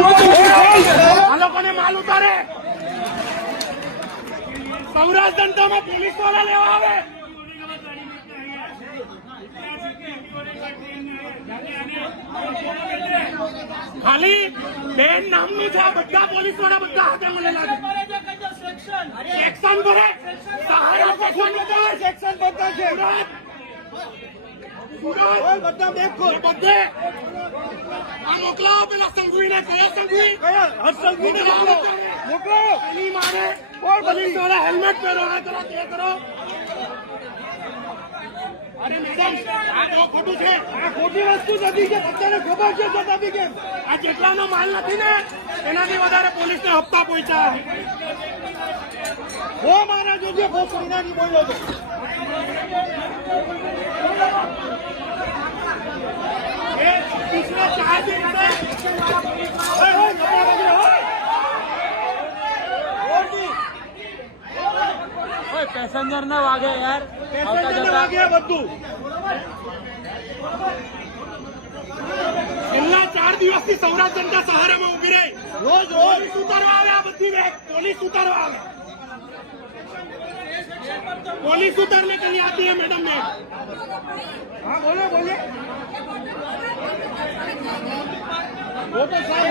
આ લોકોને માલ ઉતારે સૌરાષ્ટ્ર જનતામાં પોલીસ વાળા લેવા આવે ખાલી બેન નામનું છે બધા પોલીસ વાળા બધા હાથે મને લાગે સેક્શન ભરે સહારા સેક્શન બધા છે બધા બેંકો બધે આ મોકલાવો પેલા સંઘવીને કયા સંઘવી હર્ષ સંઘવીને મોકલો એની મારે પોલીસ વાળા હેલ્મેટ પહેરો આ કરો તે કરો અરે મેડમ આ ખોટું છે આ ખોટી વસ્તુ નથી કે બધાને ખબર છે જતાથી કેમ આ જેટલાનો માલ નથી ને એનાથી વધારે પોલીસને હપ્તા પહોંચ્યા હો મારા જોગે બહુ પરિણામી બોલ્યો તો પેસેન્જર ના વાગે યાર વાગે બધું છેલ્લા 4 દિવસથી સૌરાષ્ટ્ર જનતા સહારામાં ઉભી રહી રોજ પોલીસ ઉતારવા આવે આ બધી પોલીસ ઉતારવા આવે पुलिस उतरने के लिए आती है मैडम ने हाँ बोले वो तो साहब